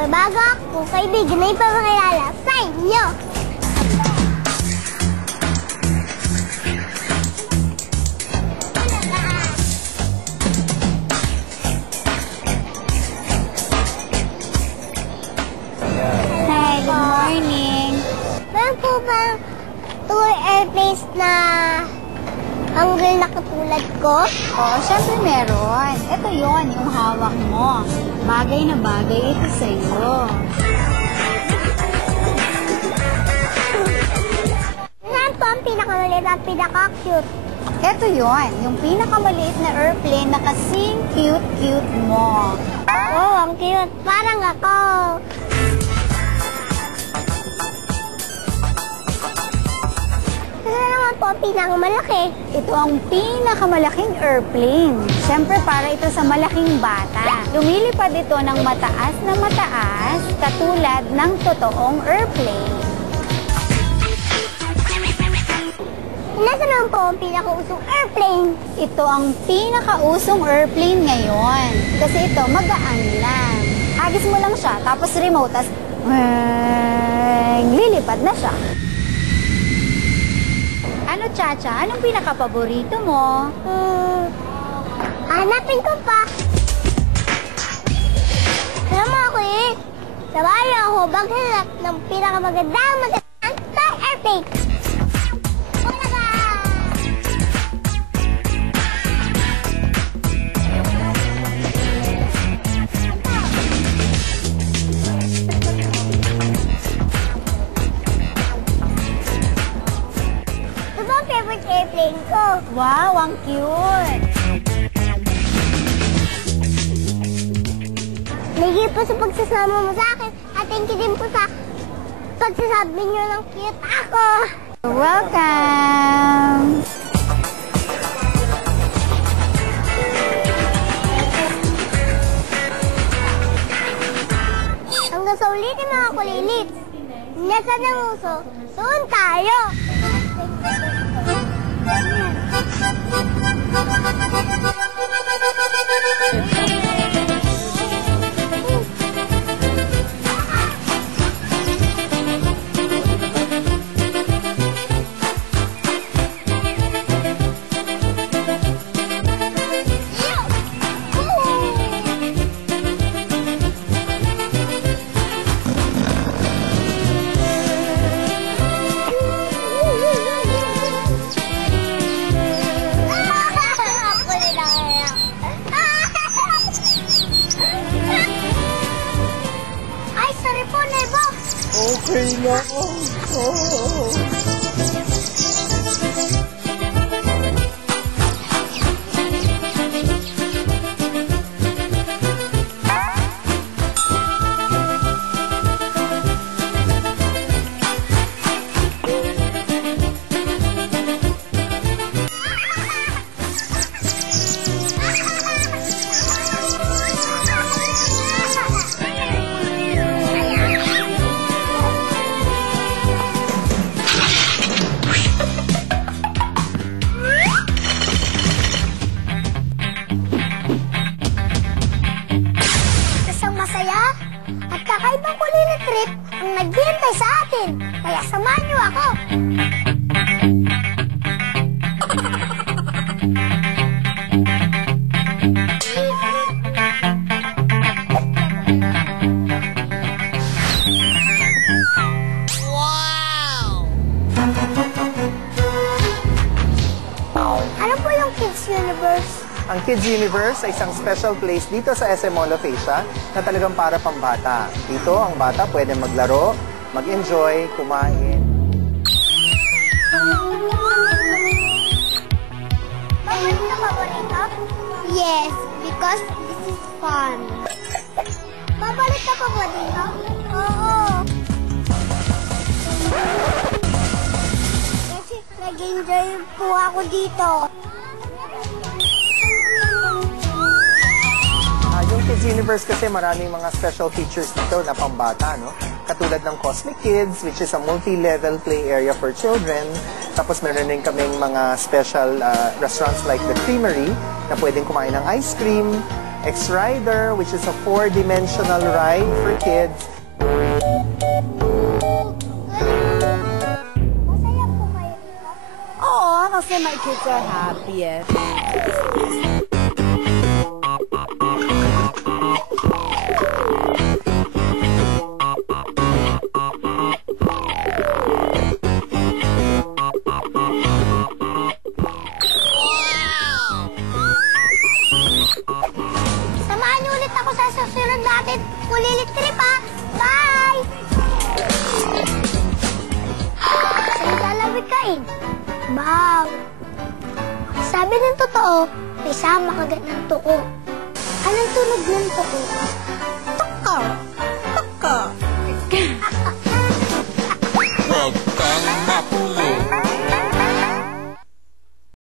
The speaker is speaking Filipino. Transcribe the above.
may bago akong kaibigan na ipapakilala sa inyo. Hi, good morning. Meron po ba tour airplanes na hanggang na katulad ko? Oo, syempre meron. Ito yon yung hawak mo. Bagay na bagay ito sa'yo. Saan po ang pinakamaliit at pinaka-cute? Ito yon yung pinakamaliit na airplane na kasing cute-cute mo. Oh, ang cute. Parang ako. Ano naman po ang pinakamalaki? Ito ang pinakamalaking airplane. Syempre para ito sa malaking bata. Lumilipad ito ng mataas na mataas, katulad ng totoong airplane. Nasa naman po ang pinakausong airplane? Ito ang pinakausong airplane ngayon. Kasi ito, magaan lang. Hagis mo lang siya, tapos remote, tapos lilipad na siya. Ano, Chacha? Anong pinakapaborito mo? Hanapin ko pa. Alam mo ako eh. Sabay ako maghanap ng pinakamagandang toy airplane. Airplane ko. Wow, ang cute! Thank you po sa pagsasama mo sa akin at thank you din po sa pagsasabi niyo ng cute ako. You're welcome! Hanggang sa ulitin mga kulilit. Nasa ng uso, doon tayo! Okay lang. Oh. At kakaibang kulilit trip ang naghihintay sa atin. Kaya samahan niyo ako. Ano po yung Kids Universe? Ang Kids Universe ay isang special place dito sa SM Mall of Asia na talagang para pambata. Dito, ang bata pwede maglaro, mag-enjoy, kumain. Paborito ka paborito? Yes, because this is fun. Paborito ka ba dito? Oo. Kasi nag-enjoy po ako dito. Yung Kids Universe kasi maraming mga special features dito na pambata, no? Katulad ng Cosmic Kids, which is a multi-level play area for children. Tapos meron din kaming mga special restaurants like the Creamery na pwedeng kumain ng ice cream. X-Rider, which is a 4-dimensional ride for kids. Masaya po kayo dito? Oo, kasi my kids are happy eh. Samahan niyo ulit ako sa susunod natin kulilit trip, ha? Bye! Saan lalawig kain? Wow! Sabi ng totoo, may sama kagat ng tuko. Anong tunog ng tuko? Tuko!